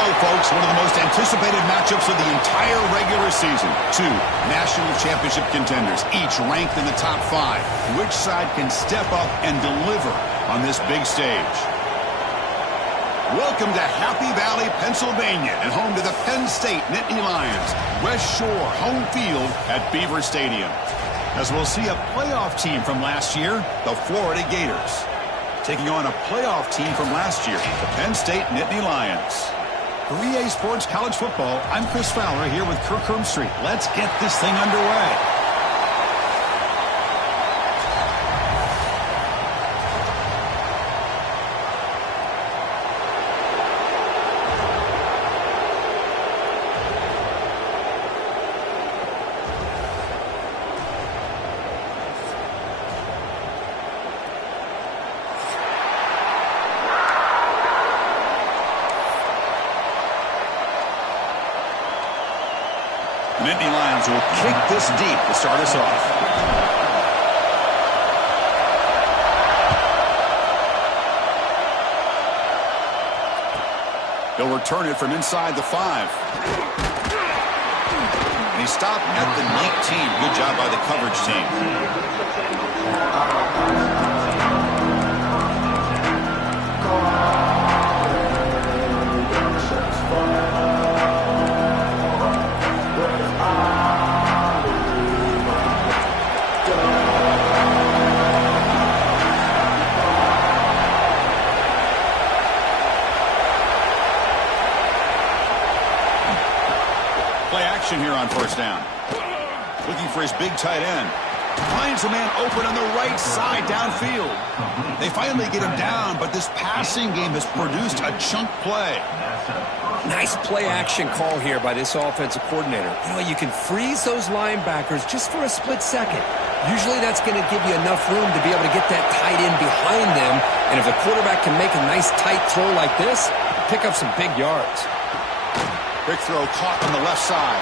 go, folks. One of the most anticipated matchups of the entire regular season. Two national championship contenders, each ranked in the top 5. Which side can step up and deliver on this big stage? Welcome to Happy Valley, Pennsylvania, and home to the Penn State Nittany Lions. West Shore home field at Beaver Stadium. As we'll see a playoff team from last year, the Florida Gators, taking on a playoff team from last year, the Penn State Nittany Lions. For EA Sports College Football, I'm Chris Fowler here with Kirk Street. Let's get this thing underway. Nittany Lions will kick this deep to start us off. He'll return it from inside the 5. And he stopped at the 19. Good job by the coverage team. Here on first down. Looking for his big tight end. Finds a man open on the right side downfield. They finally get him down, but this passing game has produced a chunk play. Nice play action call here by this offensive coordinator. You know, you can freeze those linebackers just for a split second. Usually that's going to give you enough room to be able to get that tight end behind them. And if the quarterback can make a nice tight throw like this, pick up some big yards. Quick throw caught on the left side.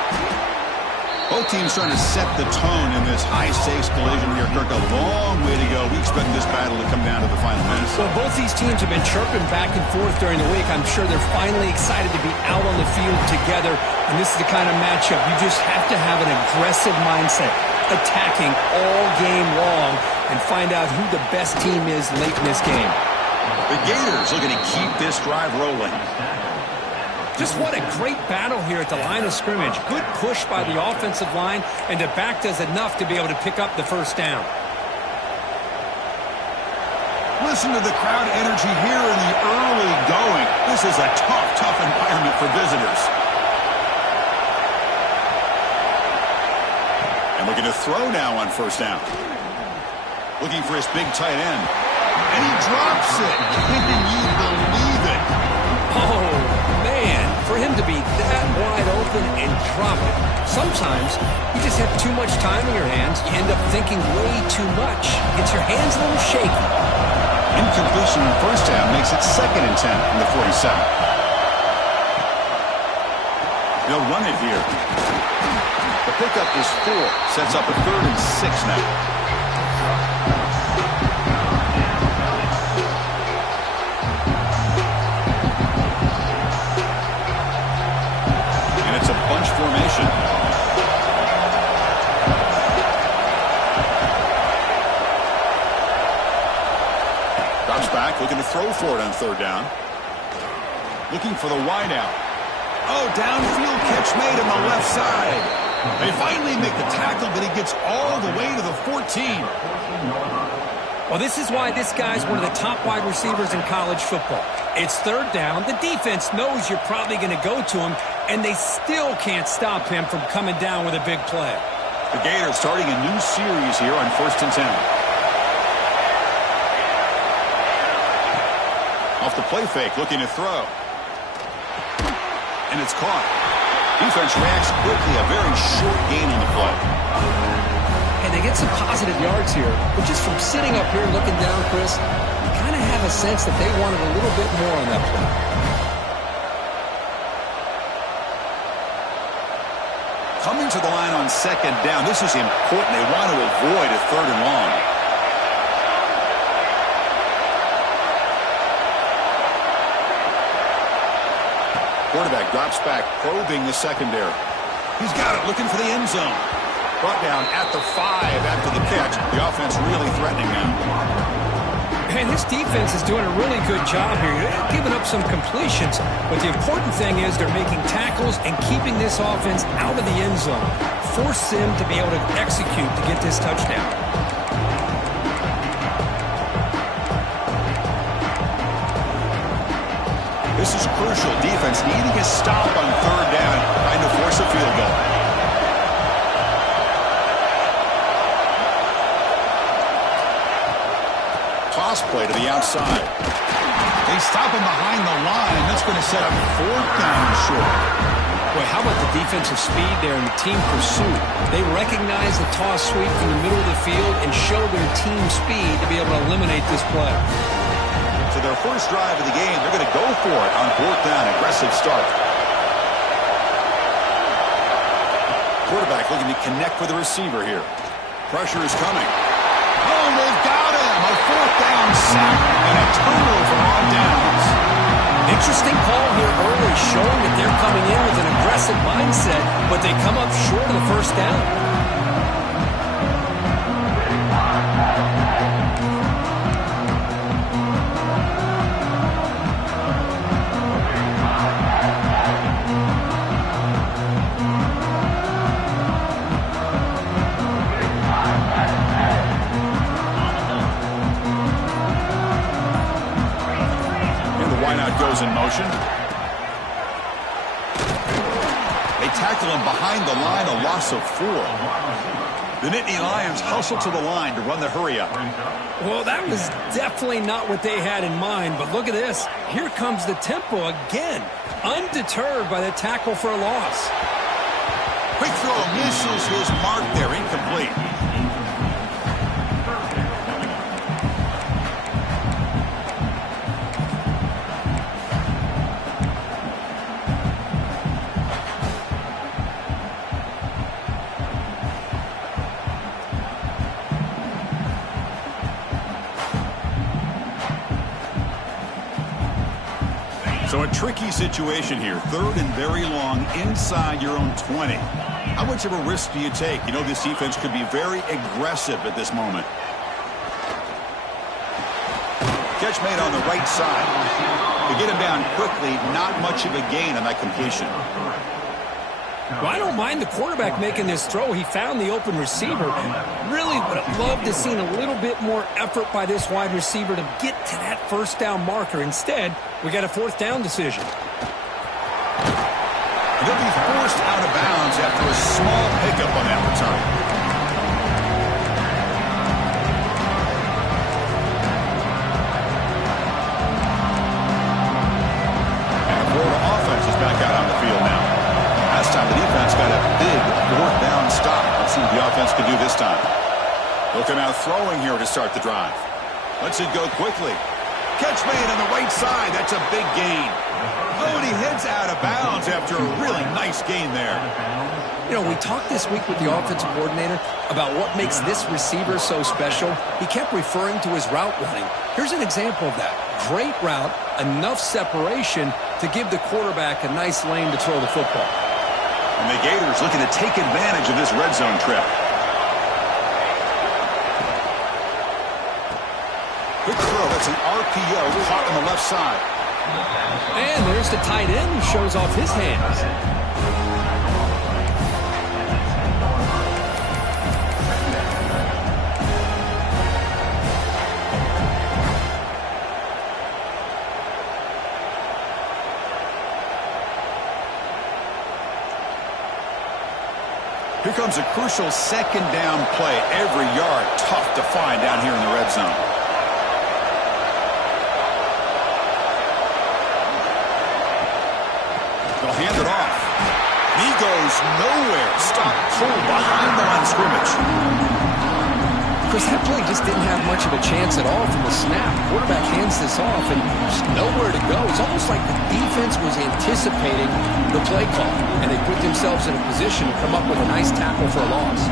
Both teams trying to set the tone in this high-stakes collision here, Kirk. A long way to go. We expect this battle to come down to the final minutes. Well, both these teams have been chirping back and forth during the week. I'm sure they're finally excited to be out on the field together. And this is the kind of matchup you just have to have an aggressive mindset, attacking all game long, and find out who the best team is late in this game. The Gators looking to keep this drive rolling. Just what a great battle here at the line of scrimmage. Good push by the offensive line, and the back does enough to be able to pick up the first down. Listen to the crowd energy here in the early going. This is a tough environment for visitors. And looking to throw now on first down. Looking for his big tight end. And he drops it. Can you believe it? Oh, man, for him to be that wide open and drop it. Sometimes you just have too much time in your hands. You end up thinking way too much. Gets your hands a little shaky. Incompletion in first down makes it 2nd and 10 from the 47. They'll run it here. The pickup is 4. Sets up a 3rd and 6 now. It's a bunch formation. Drops back, looking to throw for it on 3rd down. Looking for the wideout. Oh, downfield catch made on the left side. They finally make the tackle, but he gets all the way to the 14. Well, this is why this guy's one of the top wide receivers in college football. It's 3rd down. The defense knows you're probably going to go to him, and they still can't stop him from coming down with a big play. The Gators starting a new series here on 1st and 10. Off the play fake, looking to throw. And it's caught. Defense reacts quickly, a very short gain on the play. And they get some positive yards here, but just from sitting up here looking down, Chris, you kind of have a sense that they wanted a little bit more on that play. Coming to the line on 2nd down. This is important. They want to avoid a 3rd and long. Quarterback drops back, probing the secondary. He's got it, looking for the end zone. Brought down at the 5 after the catch. The offense really threatening now. And this defense is doing a really good job here. They're giving up some completions, but the important thing is they're making tackles and keeping this offense out of the end zone. Force them to be able to execute to get this touchdown. This is crucial. Defense needing a stop on 3rd down, trying to force a field goal. Toss play to the outside. They stop him behind the line. That's going to set up 4th down and short. Boy, how about the defensive speed there and the team pursuit? They recognize the toss sweep from the middle of the field and show their team speed to be able to eliminate this play. So their first drive of the game, they're going to go for it on 4th down. Aggressive start. Quarterback looking to connect with the receiver here. Pressure is coming. Oh, they've got him. A 4th down sack and a turnover on downs. Interesting call here early, showing that they're coming in with an aggressive mindset, but they come up short of the first down. Goes in motion. They tackle him behind the line, a loss of 4. The Nittany Lions hustle to the line to run the hurry up. Well, that was definitely not what they had in mind, but look at this. Here comes the tempo again, undeterred by the tackle for a loss. Quick throw misses his mark there, incomplete. So a tricky situation here. 3rd and very long inside your own 20. How much of a risk do you take? You know this defense could be very aggressive at this moment. Catch made on the right side. To get him down quickly, not much of a gain on that completion. Well, I don't mind the quarterback making this throw. He found the open receiver. Really would have loved to have seen a little bit more effort by this wide receiver to get to that first down marker. Instead, we got a 4th down decision. He'll be forced out of bounds after a small pickup on that return. And the Florida offense is back out on the field now. Last time the defense got a big 4th down stop. Let's see what the offense can do this time. Looking out throwing here to start the drive. Lets it go quickly. Catch made on the right side. That's a big gain. Oh, and he heads out of bounds after a really nice gain there. You know, we talked this week with the offensive coordinator about what makes this receiver so special. He kept referring to his route running. Here's an example of that. Great route, enough separation to give the quarterback a nice lane to throw the football. And the Gators looking to take advantage of this red zone trip. Good throw. That's an RPO caught on the left side. And there's the tight end who shows off his hands. Here comes a crucial 2nd down play. Every yard tough to find down here in the red zone. They'll hand it off. He goes nowhere. Stop pulled behind the line of scrimmage. Chris, that play just didn't have much of a chance at all from the snap. Quarterback hands this off and just nowhere to go. It's almost like the defense was anticipating the play call, and they put themselves in a position to come up with a nice tackle for a loss.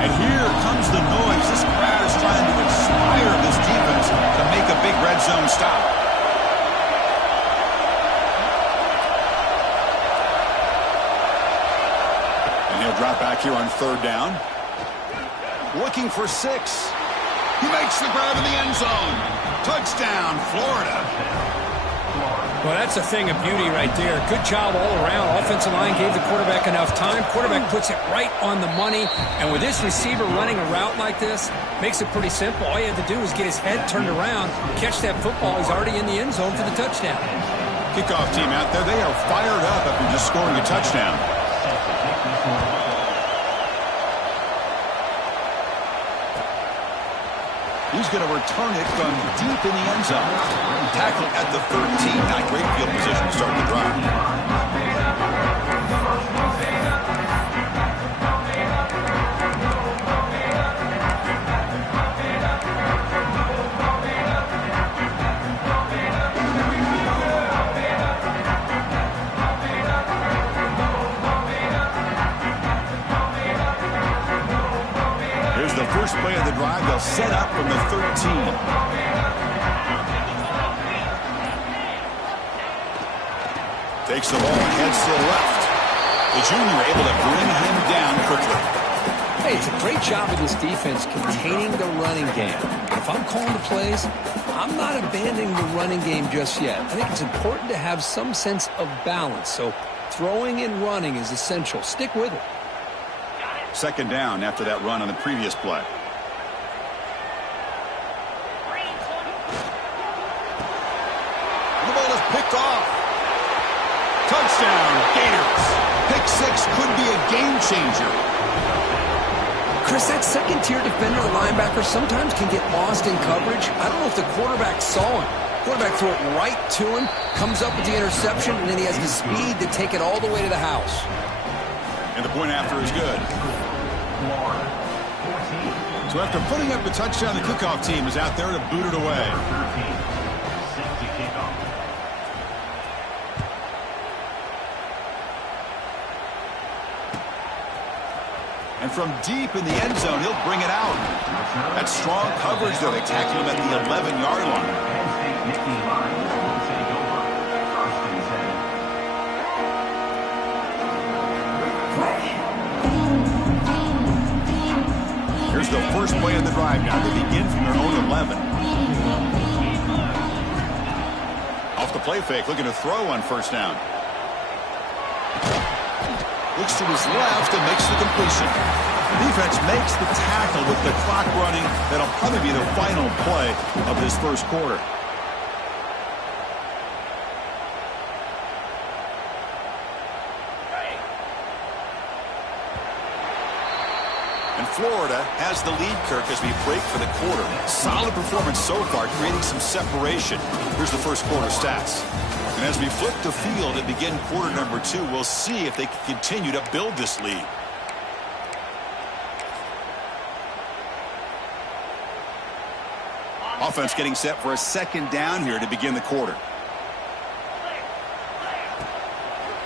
And here comes the noise. This crowd is trying to inspire this defense to make a big red zone stop. And he'll drop back here on third down. Looking for 6. He makes the grab in the end zone. Touchdown, Florida. Well, that's a thing of beauty right there. Good job all around. Offensive line gave the quarterback enough time. Quarterback puts it right on the money. And with this receiver running a route like this, makes it pretty simple. All you had to do was get his head turned around, catch that football. He's already in the end zone for the touchdown. Kickoff team out there, they are fired up after just scoring a touchdown. He's going to return it from deep in the end zone. Tackle at the 13. Not great field position to start the drive. First play of the drive, they'll set up from the 13. Takes the ball and heads to the left. The junior able to bring him down quickly. Hey, it's a great job of this defense containing the running game. If I'm calling the plays, I'm not abandoning the running game just yet. I think it's important to have some sense of balance. So throwing and running is essential. Stick with it. Second down after that run on the previous play. The ball is picked off. Touchdown, Gators. Pick 6 could be a game changer. Chris, that second-tier defender or linebacker sometimes can get lost in coverage. I don't know if the quarterback saw him. Quarterback threw it right to him, comes up with the interception, and then he has the speed to take it all the way to the house. And the point after is good. So after putting up a touchdown, the kickoff team is out there to boot it away. And from deep in the end zone, he'll bring it out. That's strong coverage there. They tackle him at the 11-yard line. Here's the first play of the drive now. They begin from their own 11. Off the play fake, looking to throw on first down. Looks to his left and makes the completion. Defense makes the tackle with the clock running. That'll probably be the final play of this first quarter. And Florida has the lead, Kirk, as we break for the quarter. Solid performance so far, creating some separation. Here's the first quarter stats. And as we flip the field and begin quarter number 2, we'll see if they can continue to build this lead. Offense getting set for a second down here to begin the quarter.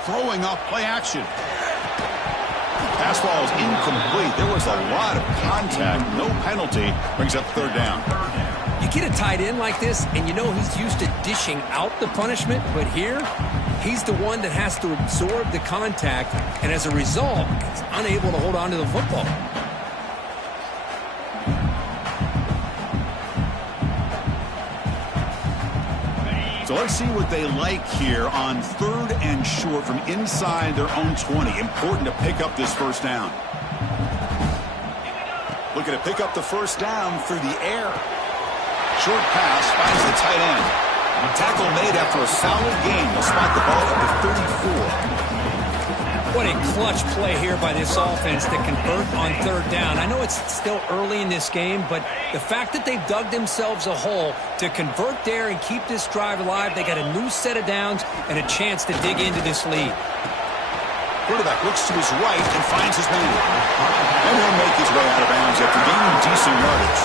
Throwing off play action. Pass ball is incomplete. There was a lot of contact. No penalty. Brings up third down. You get a tight end like this, and you know he's used to dishing out the punishment, but here, he's the one that has to absorb the contact, and as a result, he's unable to hold on to the football. So let's see what they like here on third and short from inside their own 20. Important to pick up this first down. Looking to pick up the first down through the air. Short pass finds the tight end. Tackle made after a solid gain. They'll spot the ball at the 34. What a clutch play here by this offense to convert on third down. I know it's still early in this game, but the fact that they've dug themselves a hole to convert there and keep this drive alive, they got a new set of downs and a chance to dig into this lead. Quarterback looks to his right and finds his man. And he'll make his way out of bounds after gaining decent yardage.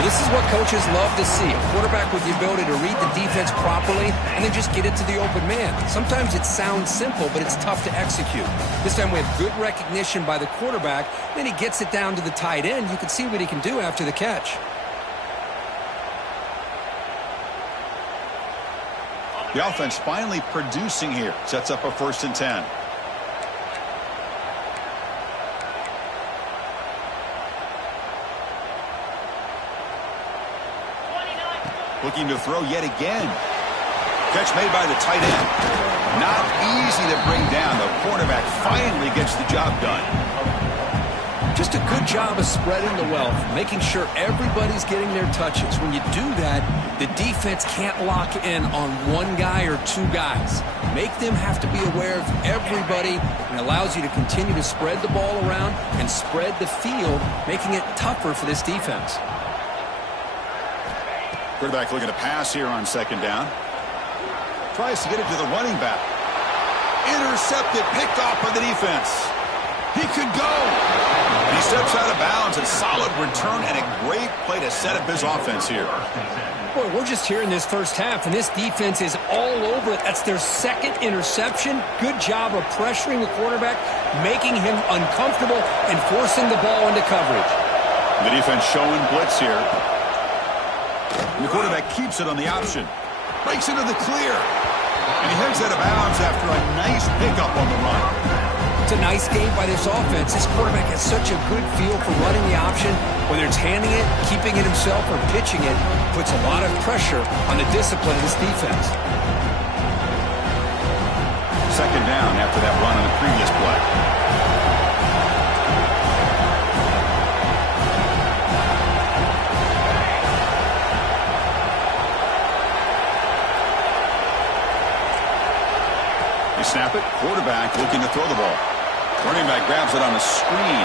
Well, this is what coaches love to see. A quarterback with the ability to read the defense properly and then just get it to the open man. Sometimes it sounds simple, but it's tough to execute. This time we have good recognition by the quarterback. Then he gets it down to the tight end. You can see what he can do after the catch. The offense finally producing here. Sets up a 1st and 10. Looking to throw yet again. Catch made by the tight end. Not easy to bring down. The quarterback finally gets the job done. Just a good job of spreading the wealth, making sure everybody's getting their touches. When you do that, the defense can't lock in on one guy or two guys. Make them have to be aware of everybody, and allows you to continue to spread the ball around and spread the field, making it tougher for this defense. Quarterback looking to pass here on 2nd down. Tries to get it to the running back. Intercepted, picked off by the defense. He could go. And he steps out of bounds. A solid return and a great play to set up his offense here. Boy, we're just here in this first half, and this defense is all over it. That's their 2nd interception. Good job of pressuring the quarterback, making him uncomfortable, and forcing the ball into coverage. The defense showing blitz here. And the quarterback keeps it on the option. Breaks into the clear. And he heads out of bounds after a nice pickup on the run. It's a nice game by this offense. This quarterback has such a good feel for running the option. Whether it's handing it, keeping it himself, or pitching it, puts a lot of pressure on the discipline of this defense. 2nd down after that run on the previous play. They snap it. Quarterback looking to throw the ball. Running back grabs it on a screen.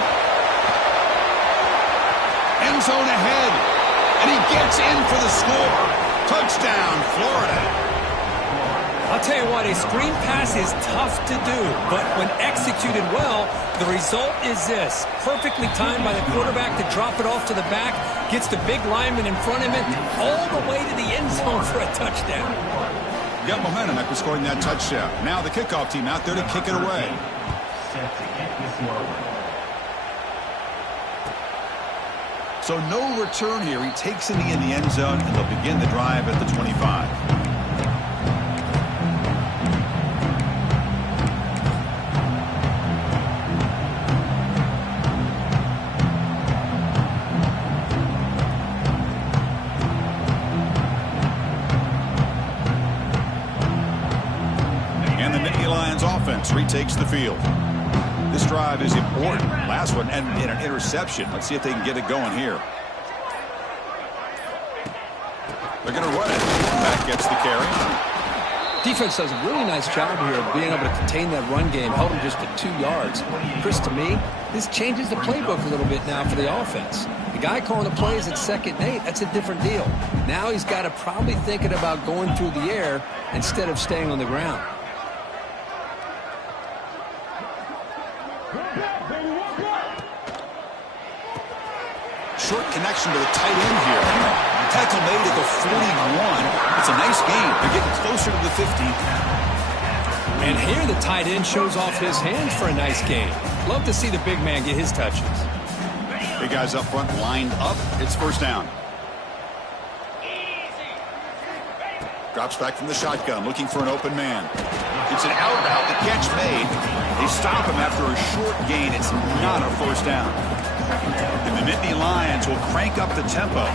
End zone ahead. And he gets in for the score. Touchdown, Florida. I'll tell you what, a screen pass is tough to do, but when executed well, the result is this. Perfectly timed by the quarterback to drop it off to the back, gets the big lineman in front of him, all the way to the end zone for a touchdown. Got momentum after scoring that touchdown. Now the kickoff team out there to kick it away. So no return here. He takes it in the end zone, and they'll begin the drive at the 25. Offense retakes the field. This drive is important. Last one ended in an interception. Let's see if they can get it going here. They're going to run it. Back gets the carry. Defense does a really nice job here of being able to contain that run game, held him just at 2 yards. Chris, to me, this changes the playbook a little bit now for the offense. The guy calling the plays at 2nd and 8, that's a different deal. Now he's got to probably thinking about going through the air instead of staying on the ground. Short connection to the tight end here. Tackle made at the 41. It's a nice gain. They're getting closer to the 50. And here the tight end shows off his hands for a nice gain. Love to see the big man get his touches. Big guys up front lined up. It's 1st down. Drops back from the shotgun, looking for an open man. It's an out route. The catch made. They stop him after a short gain. It's not a 1st down. And the Nittany Lions will crank up the tempo.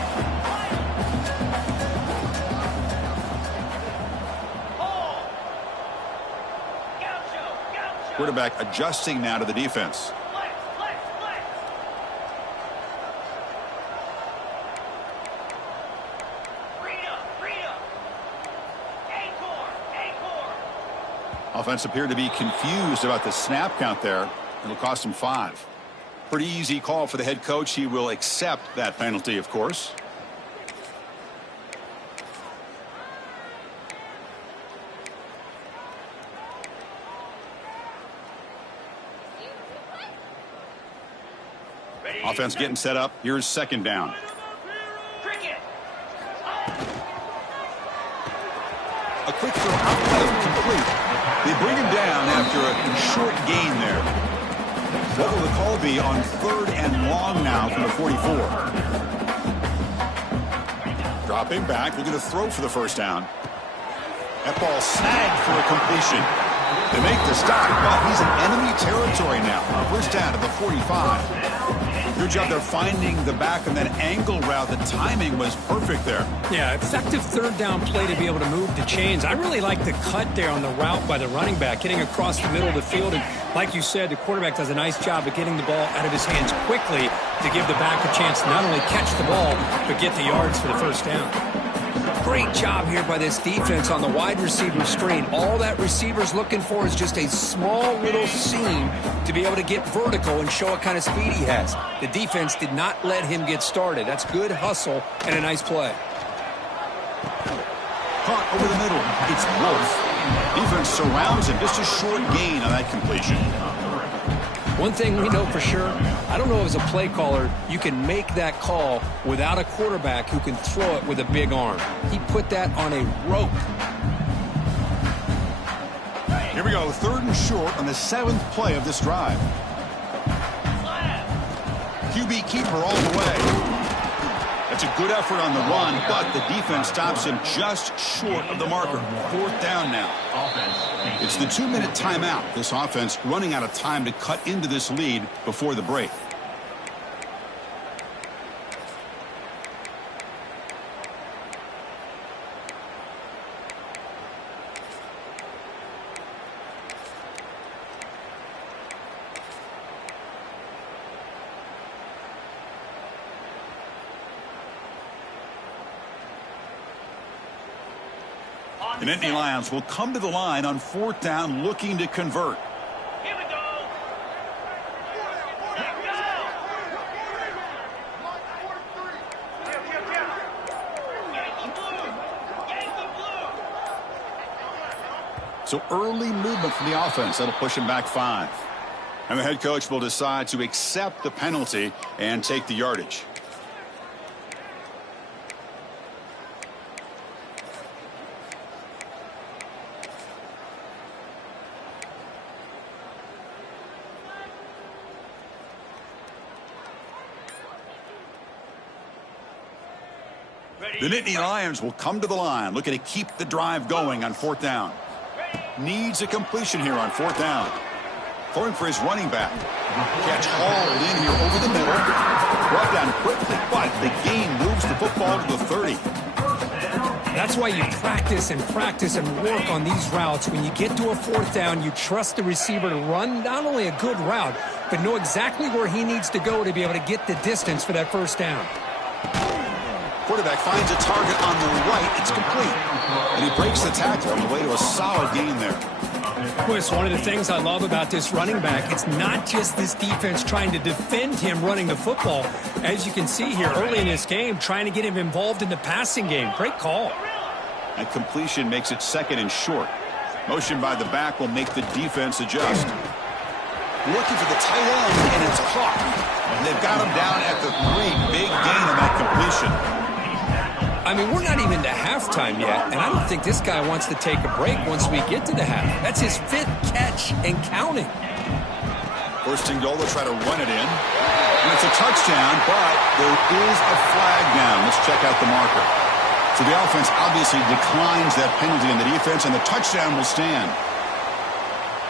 Quarterback adjusting now to the defense. Offense appeared to be confused about the snap count there. It'll cost him 5. Pretty easy call for the head coach. He will accept that penalty, of course. Offense getting set up. Here's 2nd down. A quick throw outlet complete. They bring him down after a short gain there. What will the call be on 3rd and long now from the 44? Dropping back, looking to throw for the first down. That ball snagged for a completion. They make the stop, but he's in enemy territory now. First down to the 45. Good job there finding the back on that angle route. The timing was perfect there. Yeah, effective 3rd down play to be able to move the chains. I really like the cut there on the route by the running back, getting across the middle of the field. And like you said, the quarterback does a nice job of getting the ball out of his hands quickly to give the back a chance to not only catch the ball, but get the yards for the first down. Great job here by this defense on the wide receiver screen. All that receiver's looking for is just a small little seam to be able to get vertical and show what kind of speed he has. The defense did not let him get started. That's good hustle and a nice play. Caught over the middle. It's Wolf. Defense surrounds him. Just a short gain on that completion. One thing we know for sure, I don't know as a play caller, you can make that call without a quarterback who can throw it with a big arm. He put that on a rope. Here we go, 3rd and short on the 7th play of this drive. QB keeper all the way. That's a good effort on the run, but the defense stops him just short of the marker. 4th down now. It's the 2-minute timeout. This offense running out of time to cut into this lead before the break. The Nittany Lions will come to the line on 4th down looking to convert. Here we go. So early movement from the offense. That'll push him back 5. And the head coach will decide to accept the penalty and take the yardage. The Nittany Lions will come to the line, looking to keep the drive going on 4th down. Needs a completion here on 4th down. Throwing for his running back. Catch hauled in here over the middle. Brought down quickly, but the gain moves the football to the 30. That's why you practice and work on these routes. When you get to a 4th down, you trust the receiver to run not only a good route, but know exactly where he needs to go to be able to get the distance for that first down. Quarterback finds a target on the right. It's complete. And he breaks the tackle on the way to a solid gain there. Chris, one of the things I love about this running back, it's not just this defense trying to defend him running the football. As you can see here early in this game, trying to get him involved in the passing game. Great call. That completion makes it 2nd and short. Motion by the back will make the defense adjust. Looking for the tight end, and it's caught. And they've got him down at the 3. Big gain on that completion. I mean, we're not even to halftime yet, and I don't think this guy wants to take a break once we get to the half. That's his 5th catch and counting. First and goal, they'll try to run it in. And it's a touchdown, but there is a flag down. Let's check out the marker. So the offense obviously declines that penalty in the defense, and the touchdown will stand.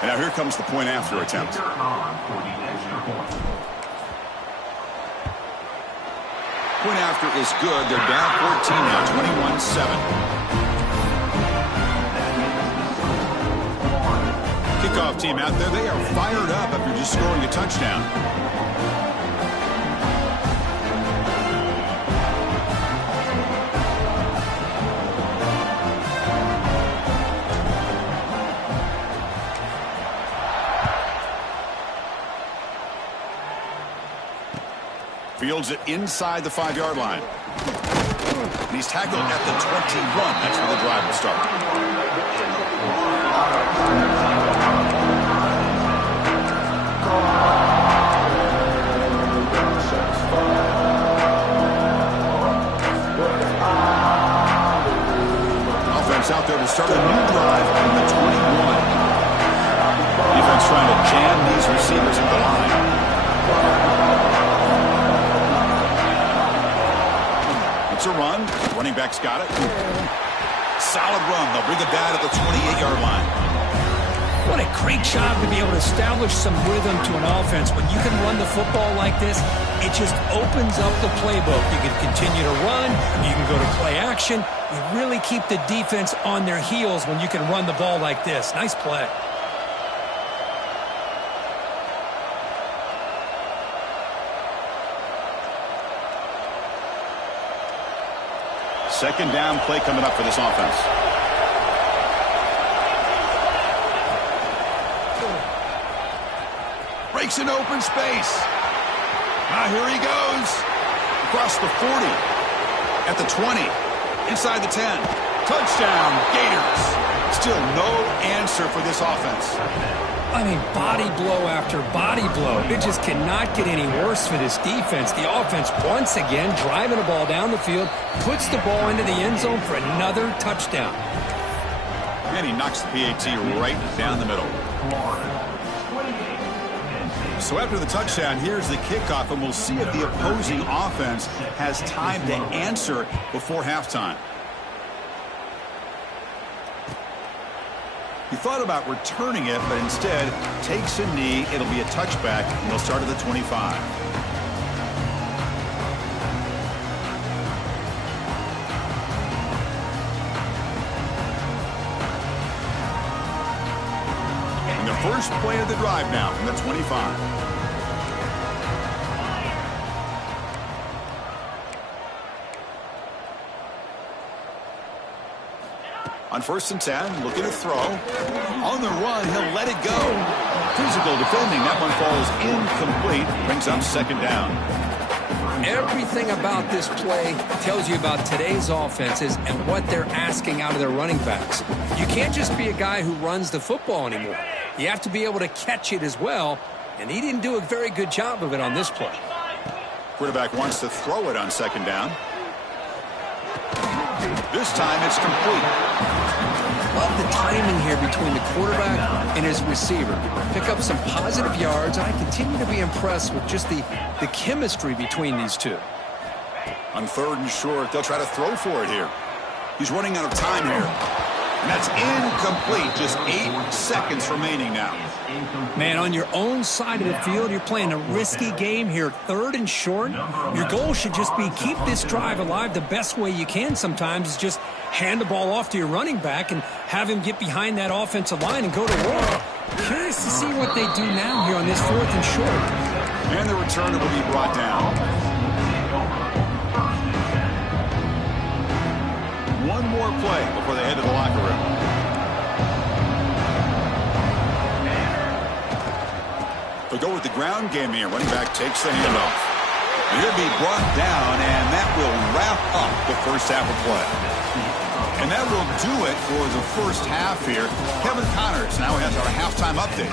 And now here comes the point after attempt. Point after is good. They're down 14 now, 21-7. Kickoff team out there. They are fired up after just scoring a touchdown. Fields it inside the 5-yard line. And he's tackled at the 21. That's where the drive will start. Offense out there to start a new the line. It's a run. Running back's got it. Solid run. They'll bring it down at the 28-yard line. What a great job to be able to establish some rhythm to an offense. When you can run the football like this, it just opens up the playbook. You can continue to run. You can go to play action. You really keep the defense on their heels when you can run the ball like this. Nice play. Second down play coming up for this offense. Breaks an open space. Now here he goes. Across the 40. At the 20. Inside the 10. Touchdown, Gators. Still no answer for this offense. I mean, body blow after body blow. It just cannot get any worse for this defense. The offense, once again, driving the ball down the field, puts the ball into the end zone for another touchdown. And he knocks the PAT right down the middle. So after the touchdown, here's the kickoff, and we'll see if the opposing offense has time to answer before halftime. He thought about returning it, but instead takes a knee. It'll be a touchback, and they'll start at the 25. And the first play of the drive now from the 25. On 1st and 10, looking to throw. On the run, he'll let it go. Physical defending. That one falls incomplete. Brings up 2nd down. Everything about this play tells you about today's offenses and what they're asking out of their running backs. You can't just be a guy who runs the football anymore. You have to be able to catch it as well, and he didn't do a very good job of it on this play. Quarterback wants to throw it on 2nd down. This time it's complete. Love the timing here between the quarterback and his receiver. Pick up some positive yards, and I continue to be impressed with just the chemistry between these two. On 3rd and short, they'll try to throw for it here. He's running out of time here. And that's incomplete. Just 8 seconds remaining now. Man, on your own side of the field, you're playing a risky game here. 3rd and short. Your goal should just be keep this drive alive. The best way you can sometimes is just hand the ball off to your running back and have him get behind that offensive line and go to work. Curious to see what they do now here on this 4th and short. And the returner will be brought down. One more play before they head to the locker room. They'll go with the ground game here. Running back takes the handoff. And he'll be brought down, and that will wrap up the first half of play. And that will do it for the first half here. Kevin Connors now has our halftime update.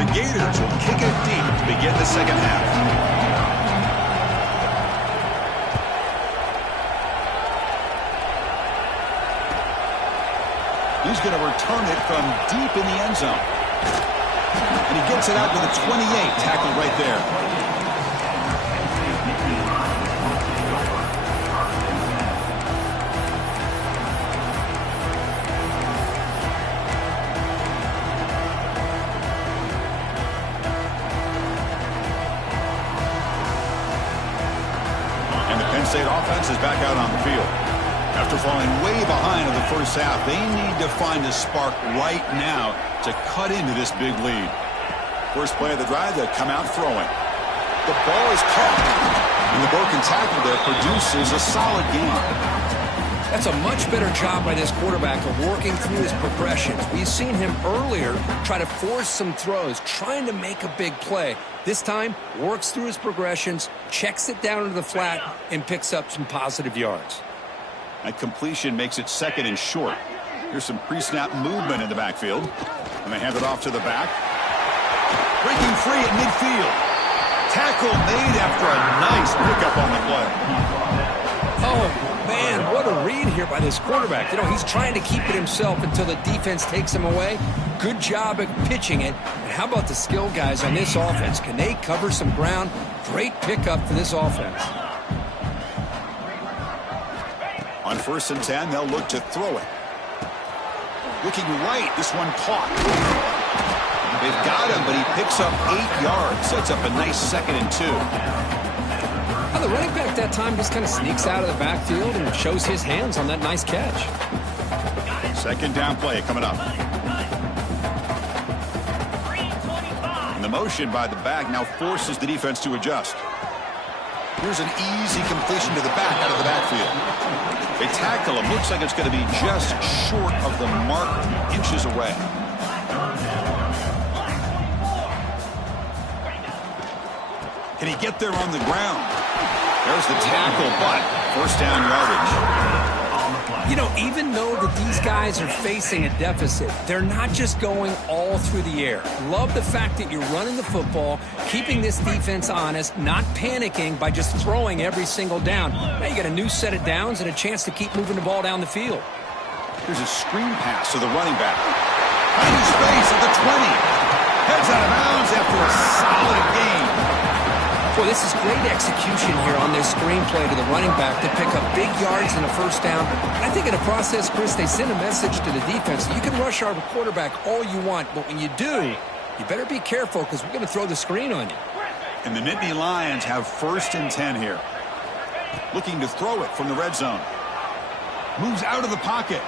The Gators will kick it deep to begin the second half. He's going to return it from deep in the end zone. And he gets it out to the 28, tackled right there. And the Penn State offense is back out on the field. After falling way behind in the first half, they need to find a spark right now to cut into this big lead. First play of the drive, they come out throwing. The ball is caught. And the broken tackle there produces a solid gain. That's a much better job by this quarterback of working through his progressions. We've seen him earlier try to force some throws, trying to make a big play. This time, works through his progressions, checks it down into the flat, and picks up some positive yards. That completion makes it 2nd and short. Here's some pre-snap movement in the backfield. And they hand it off to the back. Breaking free at midfield. Tackle made after a nice pickup on the play. Oh, Man, what a read here by this quarterback. You know, he's trying to keep it himself until the defense takes him away. Good job at pitching it. And how about the skill guys on this offense? Can they cover some ground? Great pickup for this offense. On 1st and 10, they'll look to throw it. Looking right, this one caught. They've got him, but he picks up 8 yards. Sets up a nice 2nd and 2. Well, the running back that time just kind of sneaks out of the backfield and shows his hands on that nice catch. 2nd down play coming up. And the motion by the back now forces the defense to adjust. Here's an easy completion to the back out of the backfield. They tackle him. Looks like it's going to be just short of the marker, inches away. Can he get there on the ground? There's the tackle, but 1st down yardage. You know, even though that these guys are facing a deficit, they're not just going all through the air. Love the fact that you're running the football, keeping this defense honest, not panicking by just throwing every single down. Now you got a new set of downs and a chance to keep moving the ball down the field. Here's a screen pass to the running back. Tiny space at the 20. Heads out of bounds after a solid game. Well, this is great execution here on this screen play to the running back to pick up big yards and a 1st down. I think in the process, Chris, they send a message to the defense. You can rush our quarterback all you want, but when you do, you better be careful because we're going to throw the screen on you. And the Nittany Lions have 1st and 10 here. Looking to throw it from the red zone. Moves out of the pocket.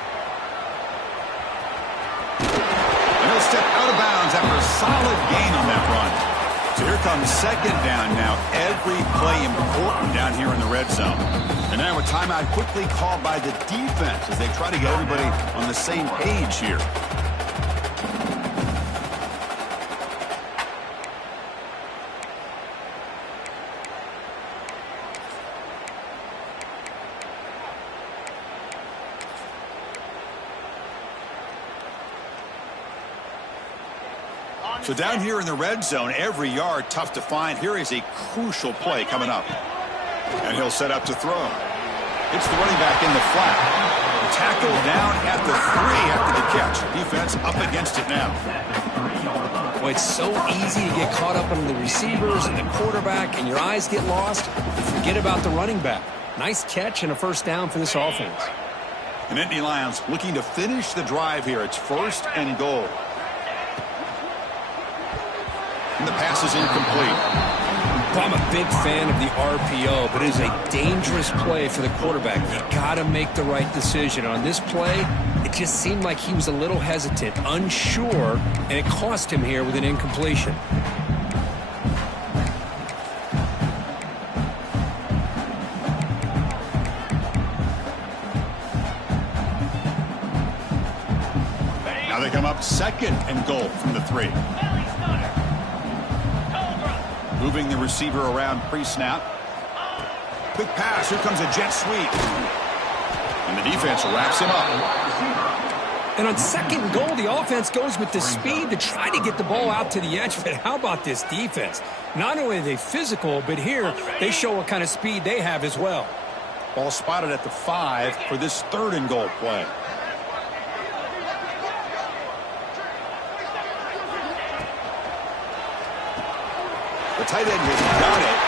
And he'll step out of bounds after a solid gain on that run. So here comes 2nd down now. Every play important down here in the red zone. And now a timeout quickly called by the defense as they try to get everybody on the same page here. So down here in the red zone, every yard tough to find. Here is a crucial play coming up. And he'll set up to throw. It's the running back in the flat. Tackled down at the 3 after the catch. Defense up against it now. Well, it's so easy to get caught up on the receivers and the quarterback, and your eyes get lost. Forget about the running back. Nice catch and a 1st down for this offense. And Nittany Lions looking to finish the drive here. It's 1st and goal. And the pass is incomplete. I'm a big fan of the RPO, but it is a dangerous play for the quarterback. You got to make the right decision. On this play, it just seemed like he was a little hesitant, unsure, and it cost him here with an incompletion. Now they come up 2nd and goal from the 3. Moving the receiver around pre-snap. Quick pass. Here comes a jet sweep. And the defense wraps him up. And on 2nd and goal, the offense goes with the speed to try to get the ball out to the edge. But how about this defense? Not only are they physical, but here they show what kind of speed they have as well. Ball spotted at the 5 for this 3rd and goal play. The tight end has got it.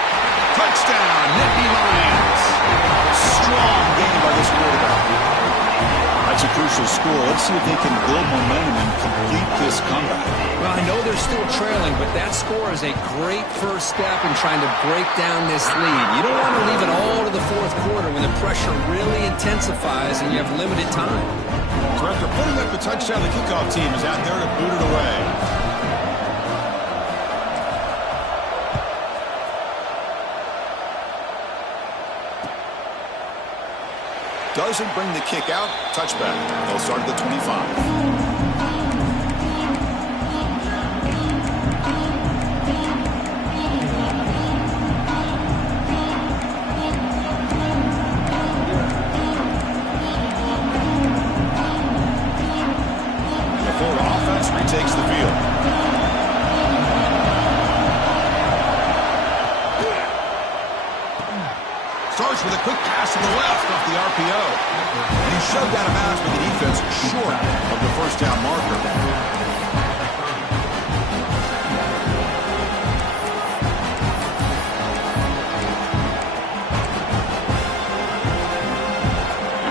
Touchdown, Nittany Lions. Strong game by this quarterback. That's a crucial score. Let's see if they can build momentum and complete this comeback. Well, I know they're still trailing, but that score is a great first step in trying to break down this lead. You don't want to leave it all to the 4th quarter when the pressure really intensifies and you have limited time. So after putting up the touchdown, the kickoff team is out there to boot it away. Doesn't bring the kick out. Touchback. They'll start at the 25. Takes the field. Starts with a quick pass to the left off the RPO. And he shoved out of bounds with the defense short of the first down marker.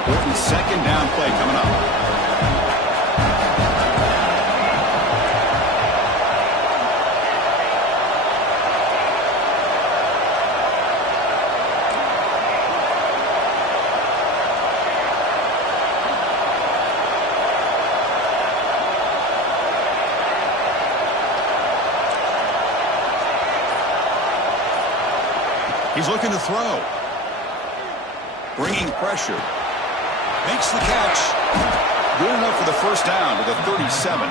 Important second down play coming up. He's looking to throw. Bringing pressure. Makes the catch. Good enough for the first down to the 37.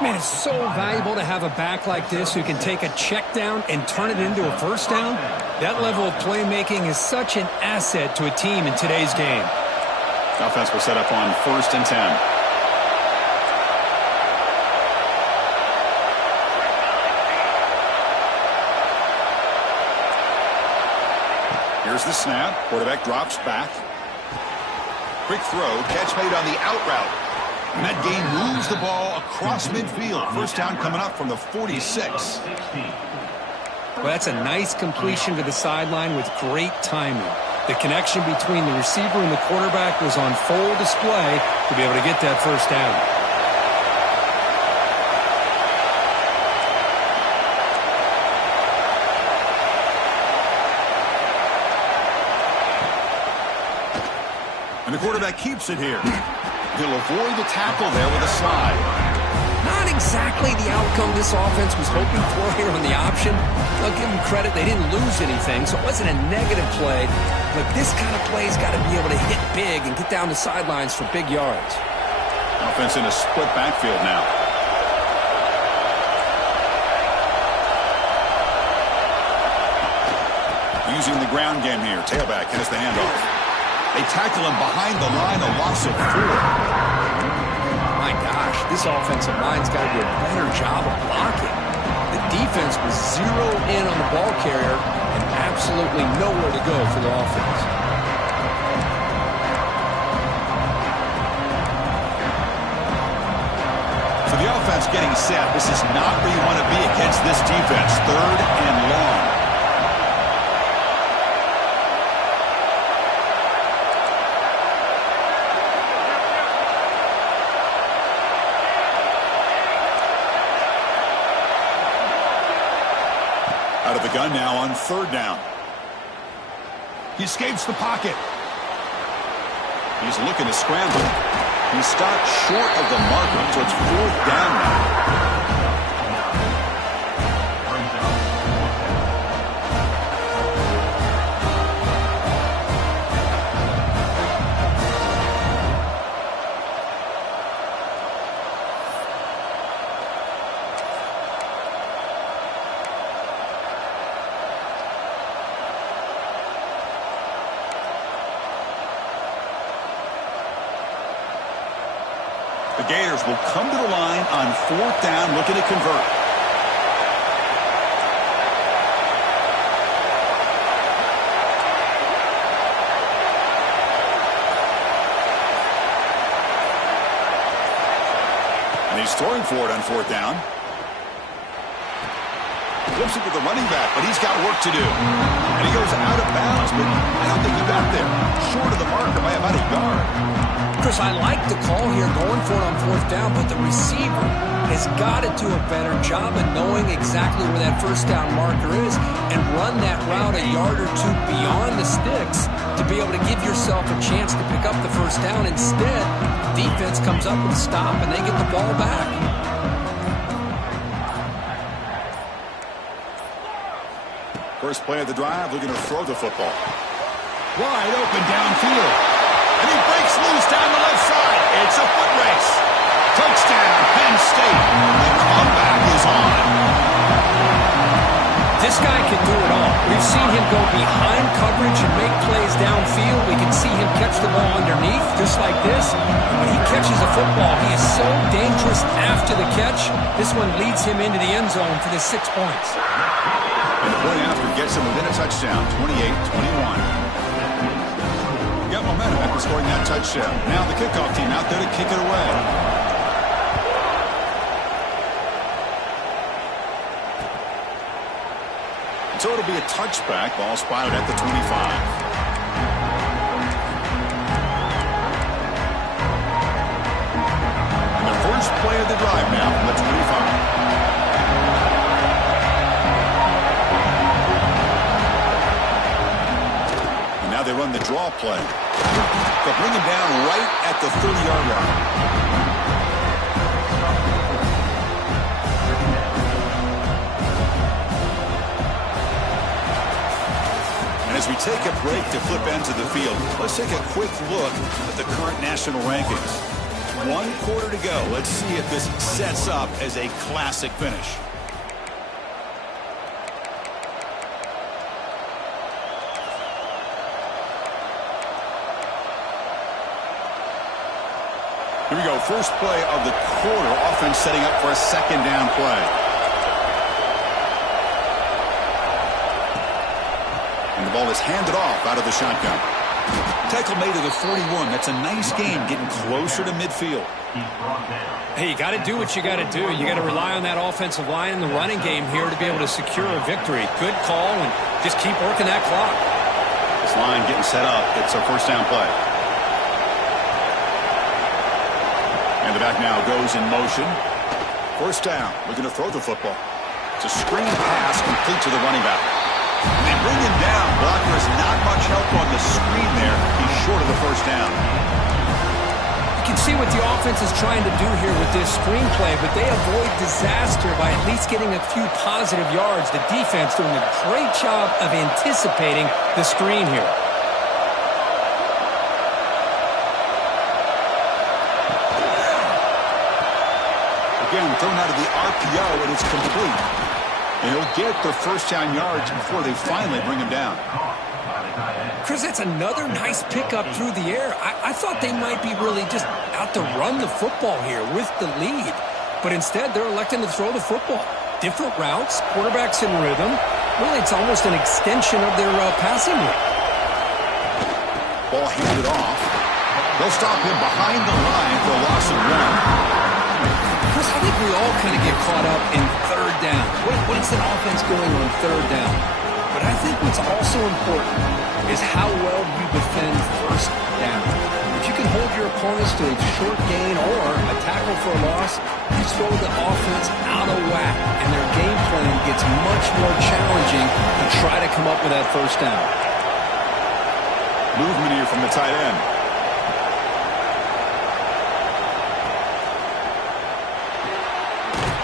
Man, it's so valuable to have a back like this who can take a check down and turn it into a first down. That level of playmaking is such an asset to a team in today's game. Offense will set up on 1st and 10. Here's the snap. Quarterback drops back. Quick throw. Catch made on the out route. And that gain moves the ball across midfield. First down coming up from the 46. Well, that's a nice completion to the sideline with great timing. The connection between the receiver and the quarterback was on full display to be able to get that first down. And the quarterback keeps it here. He'll avoid the tackle there with a slide. Not exactly the outcome this offense was hoping for here on the option. I'll give them credit. They didn't lose anything, so it wasn't a negative play. But this kind of play's got to be able to hit big and get down the sidelines for big yards. Offense in a split backfield now. Using the ground game here. Tailback has the handoff. They tackle him behind the line, a loss of 4. My gosh, this offensive line's got to do a better job of blocking. The defense was zeroed in on the ball carrier and absolutely nowhere to go for the offense. So the offense getting set. This is not where you want to be against this defense. 3rd and long. Out of the gun now on 3rd down. He escapes the pocket. He's looking to scramble. He stopped short of the marker, so it's 4th down now. The Gators will come to the line on 4th down, looking to convert. And he's throwing for it on 4th down. Flips it to the running back, but he's got work to do. And he goes out of bounds, but I don't think he got there. Short of the marker by about a yard. Chris, I like the call here going for it on 4th down, but the receiver has got to do a better job of knowing exactly where that first down marker is and run that route a yard or 2 beyond the sticks to be able to give yourself a chance to pick up the first down. Instead, defense comes up with a stop and they get the ball back. First play of the drive, looking to throw the football. Wide open downfield. And he breaks loose down the left side. It's a foot race. Touchdown, Penn State. The comeback is on. This guy can do it all. We've seen him go behind coverage and make plays downfield. We can see him catch the ball underneath, just like this. When he catches a football, he is so dangerous after after the catch. This one leads him into the end zone for the 6 points. And the point after gets him within a touchdown, 28-21. Got momentum after scoring that touchdown. Now the kickoff team out there to kick it away. So it'll be a touchback. Ball spotted at the 25. First play of the drive now from the 25. And now they run the draw play. They'll bring him down right at the 30-yard line. And as we take a break to flip ends of the field, let's take a quick look at the current national rankings. 1 quarter to go. Let's see if this sets up as a classic finish. Here we go. First play of the quarter. Offense setting up for a second down play. And the ball is handed off out of the shotgun. Tackle made to the 41. That's a nice gain, getting closer to midfield. Hey, you got to do what you got to do. You got to rely on that offensive line in the running game here to be able to secure a victory. Good call, and just keep working that clock. This line getting set up. It's a first down play. And the back now goes in motion. First down. Looking to throw the football. It's a screen pass complete to the running back. They bring him down. Blocker is not much help on the screen there. He's short of the first down. You can see what the offense is trying to do here with this screenplay, but they avoid disaster by at least getting a few positive yards. The defense doing a great job of anticipating the screen here. Again, thrown out of the RPO, and it's complete. And he'll get the first down yards before they finally bring him down. Chris, that's another nice pickup through the air. I thought they might be really just out to run the football here with the lead. But instead, they're electing to throw the football. Different routes, quarterbacks in rhythm. Really, it's almost an extension of their passing route. Ball handed off. They'll stop him behind the line for a loss of 1. Chris, I think we all kind of get caught up in third down. What is an offense going on third down? But I think what's also important is how well you defend first down. If you can hold your opponents to a short gain or a tackle for a loss, you throw the offense out of whack, and their game plan gets much more challenging to try to come up with that first down. Movement here from the tight end.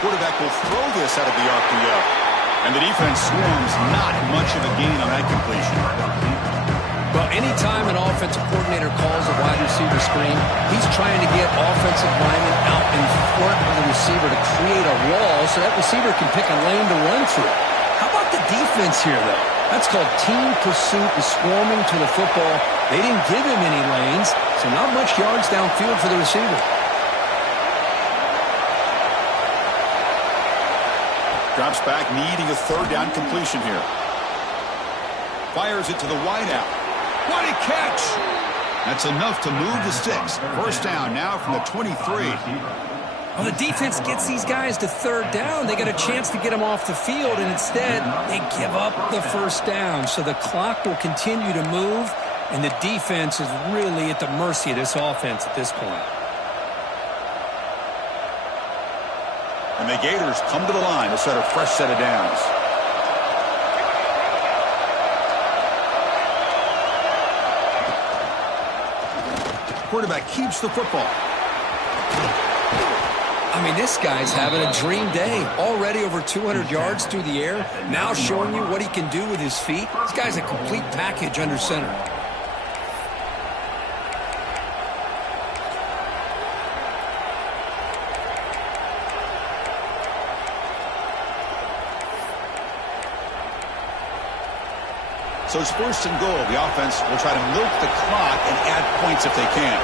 Quarterback will throw this out of the RPO. And the defense swarms, not much of a gain on that completion. Well, anytime an offensive coordinator calls a wide receiver screen, he's trying to get offensive linemen out in front of the receiver to create a wall so that receiver can pick a lane to run through. How about the defense here, though? That's called team pursuit and swarming to the football. They didn't give him any lanes, so not much yards downfield for the receiver. Drops back, needing a third down completion here. Fires it to the wideout. What a catch! That's enough to move the sticks. First down now from the 23. Well, the defense gets these guys to third down. They got a chance to get them off the field, and instead they give up the first down. So the clock will continue to move, and the defense is really at the mercy of this offense at this point. And the Gators come to the line to set a fresh set of downs. Quarterback keeps the football. I mean, this guy's having a dream day. Already over 200 yards through the air. Now showing you what he can do with his feet. This guy's a complete package under center. So it's first and goal. The offense will try to milk the clock and add points if they can.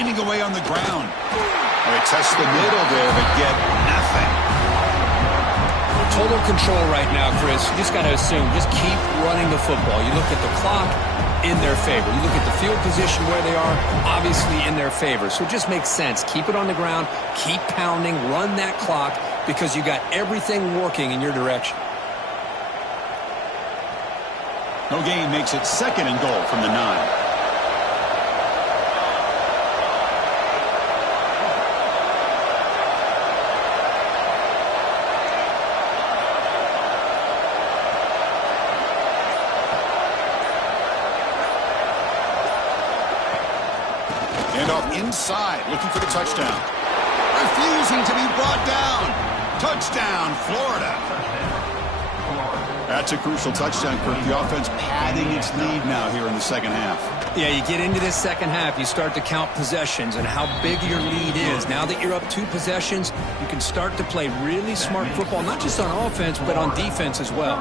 grinding away on the ground. They test the middle there, but get nothing. Total control right now, Chris. You just got to assume. Just keep running the football. You look at the clock, in their favor. You look at the field position where they are, obviously in their favor. So it just makes sense. Keep it on the ground. Keep pounding. Run that clock because you got everything working in your direction. No gain makes it 2nd and goal from the 9. Inside, looking for the touchdown. Refusing to be brought down. Touchdown, Florida. That's a crucial touchdown, Kirk. The offense padding its lead now here in the second half. Yeah, you get into this second half, you start to count possessions and how big your lead is. Now that you're up 2 possessions, you can start to play really smart football, not just on offense, but on defense as well.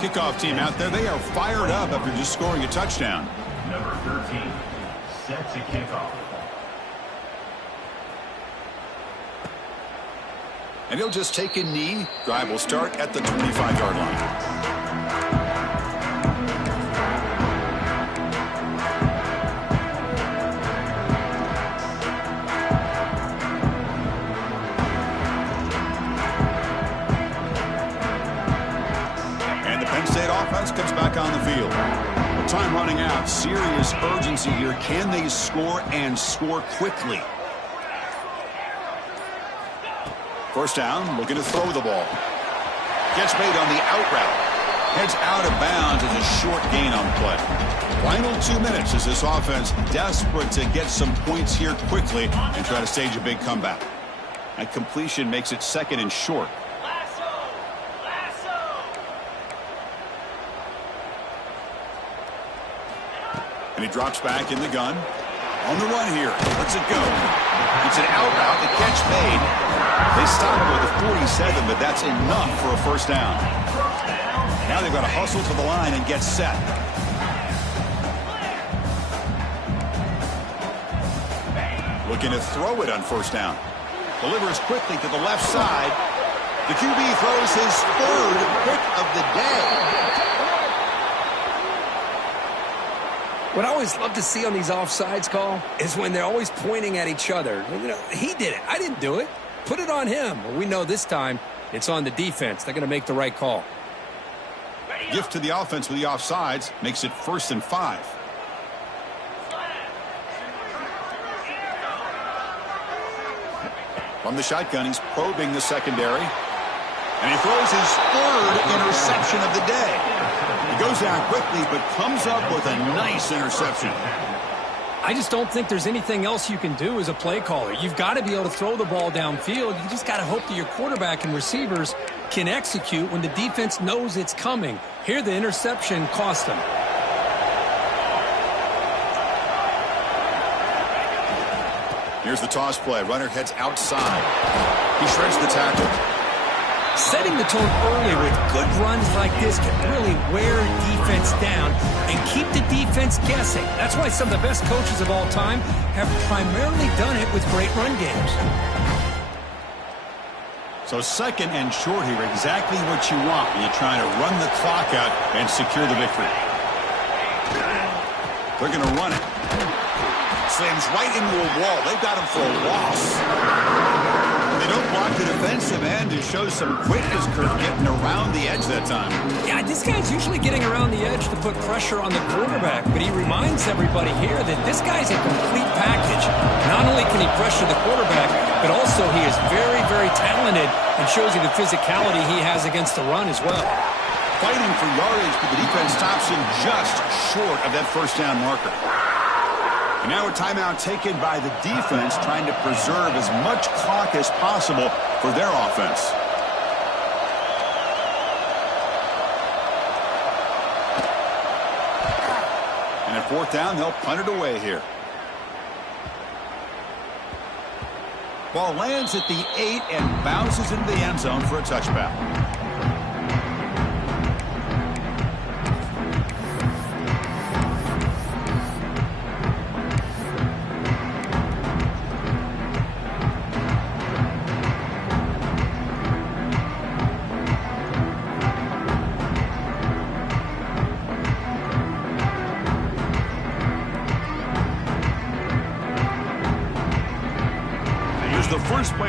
Kickoff team out there, they are fired up after just scoring a touchdown. Number 13, set to kickoff. And he'll just take a knee. Drive will start at the 25-yard line. And the Penn State offense comes back on the field. With time running out, serious urgency here. Can they score and score quickly? First down, looking to throw the ball. Gets made on the out route. Heads out of bounds as a short gain on play. Final 2 minutes as this offense desperate to get some points here quickly and try to stage a big comeback. That completion makes it 2nd and short. And he drops back in the gun. On the run here. Let's it go. It's an out route. The catch made. They stop him with a 47, but that's enough for a first down. Now they've got to hustle to the line and get set. Looking to throw it on first down. Delivers quickly to the left side. The QB throws his 3rd pick of the day. What I always love to see on these offsides call is when they're always pointing at each other. You know, he did it. I didn't do it. Put it on him. Well, we know this time it's on the defense. They're going to make the right call. Gift to the offense with the offsides makes it 1st and 5. From the shotgun, he's probing the secondary. And he throws his 3rd interception of the day. He goes down quickly, but comes up with a nice interception. I just don't think there's anything else you can do as a play caller. You've got to be able to throw the ball downfield. You just got to hope that your quarterback and receivers can execute when the defense knows it's coming. Here, the interception cost them. Here's the toss play. Runner heads outside. He shreds the tackle. Setting the tone early with good runs like this can really wear defense down and keep the defense guessing. That's why some of the best coaches of all time have primarily done it with great run games. So 2nd and short here, exactly what you want when you're trying to run the clock out and secure the victory. They're going to run it. Slams right into a wall. They've got him for a loss. They don't block the defensive end to show some quickness, Kirk, getting around the edge that time. Yeah, this guy's usually getting around the edge to put pressure on the quarterback, but he reminds everybody here that this guy's a complete package. Not only can he pressure the quarterback, but also he is very, very talented and shows you the physicality he has against the run as well. Fighting for yardage, but the defense stops him just short of that first down marker. And now a timeout taken by the defense, trying to preserve as much clock as possible for their offense. And at 4th down, they'll punt it away here. Ball lands at the 8 and bounces into the end zone for a touchback.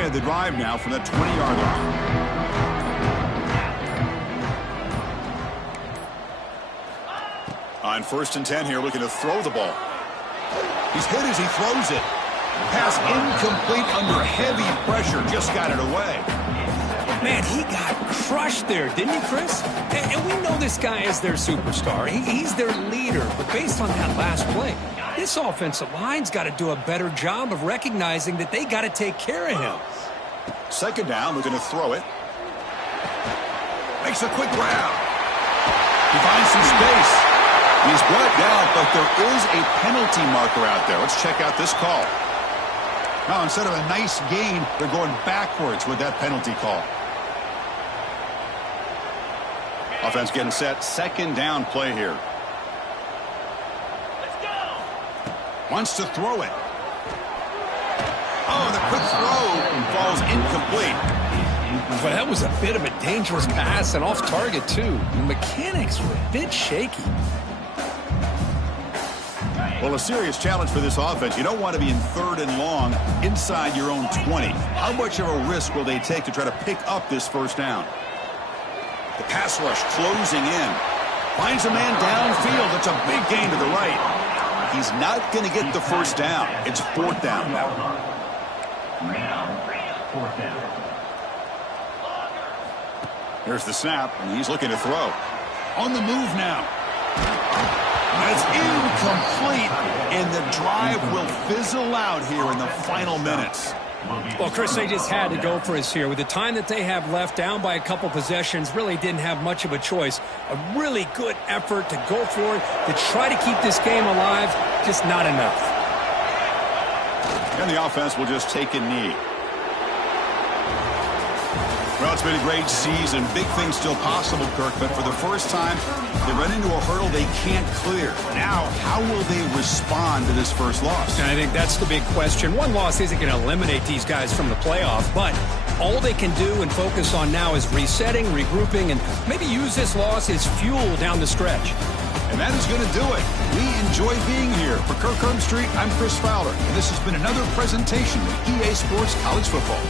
of the drive now from the 20-yard line. On 1st and 10 here, looking to throw the ball. He's hit as he throws it. Pass incomplete under heavy pressure. Just got it away. Man, he got crushed there, didn't he, Chris? And we know this guy is their superstar. He's their leader. But based on that last play, this offensive line's got to do a better job of recognizing that they got to take care of him. 2nd down, looking to throw it. Makes a quick grab. He finds some space. He's brought down, but there is a penalty marker out there. Let's check out this call. Now, instead of a nice gain, they're going backwards with that penalty call. Offense getting set. 2nd down play here. Let's go. Wants to throw it. Oh, the quick throw falls incomplete. But that was a bit of a dangerous pass and off target, too. The mechanics were a bit shaky. Well, a serious challenge for this offense. You don't want to be in 3rd and long inside your own 20. How much of a risk will they take to try to pick up this 1st down? The pass rush closing in. Finds a man downfield. It's a big gain to the right. He's not going to get the 1st down. It's 4th down now. Now, 4th down. There's the snap, and he's looking to throw. On the move now. That's incomplete, and the drive will fizzle out here in the final minutes. Well, Chris, they just had to go for us here. With the time that they have left, down by a couple possessions, really didn't have much of a choice. A really good effort to go for it, to try to keep this game alive, just not enough. And the offense will just take a knee. Well, it's been a great season. Big things still possible, Kirk, but for the first time, they run into a hurdle they can't clear. Now, how will they respond to this first loss? And I think that's the big question. One loss isn't going to eliminate these guys from the playoff, but all they can do and focus on now is resetting, regrouping, and maybe use this loss as fuel down the stretch. And that is going to do it. We enjoy being here. For Kirk Street, I'm Chris Fowler, and this has been another presentation of EA Sports College Football.